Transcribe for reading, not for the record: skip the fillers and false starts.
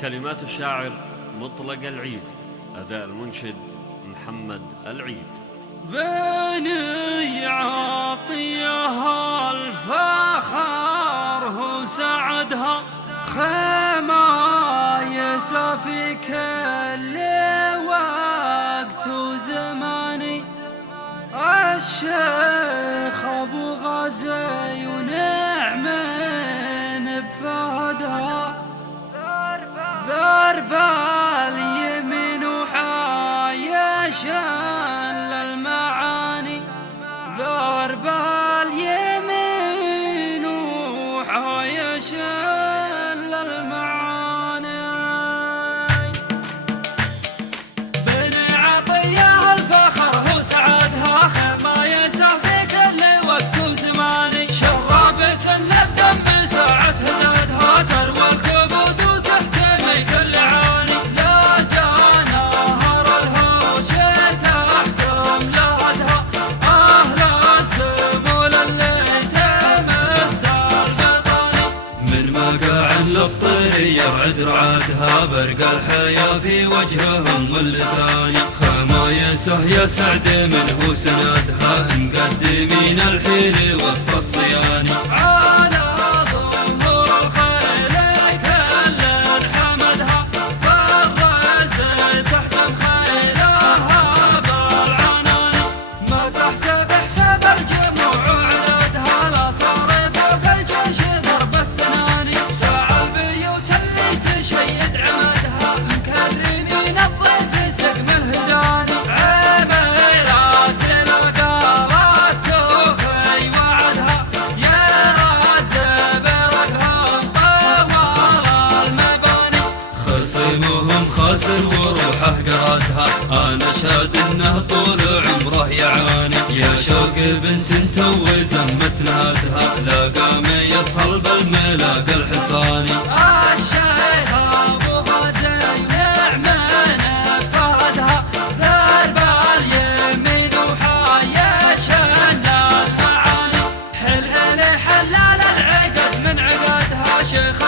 كلمات الشاعر مطلق العيد، أداء المنشد محمد العيد. بني عطيها الفخر هو سعدها، خمايس في كل وقت وزماني، الشيخ أبو غازي ونعم بفهدها، ضرب اليمين وحايش للمعاني، ضرب اليمين وحايش للمعاني. بني عطية الفخر هو سعدها، خمايس في كل وقت وزماني، شرابة الندم بساعة هدادها، تروى الكبود وتحتمي كل عاني، لا جانا هر الهوش تحكم لهدها، أهل الزمول اللي تمس البطاني، من مقاع للطري يبعد رعدها، برق الحياة في وجههم واللسان، خمايسه يا سعد من هو سندها، مقدمين الحيل وسط الصياني، على ظهور الخيل كل حمدها، فرز تحسب خيلها بالعناني، ما تحسب حساب الجموع وعددها، لا صار فوق الجيش ضرب السناني، ساع البيوت اللي تشيد عمدها، مكرمين الضيف سقم الهداني، عميرات الوقارات توفي وعدها، يا رازب رقهم طوال المباني، خصيمهم خاسر وروحه قردها، انا شاد انه طول عمره يعاني، يا شوق بنت تو زمت نادها، لا قام يصهل بالملاق الحصاني، الشيخ ابو غازي نعم فهدها، ضرب اليمين وحايش المعاني، حلال حلال العقد من عقدها، شيخ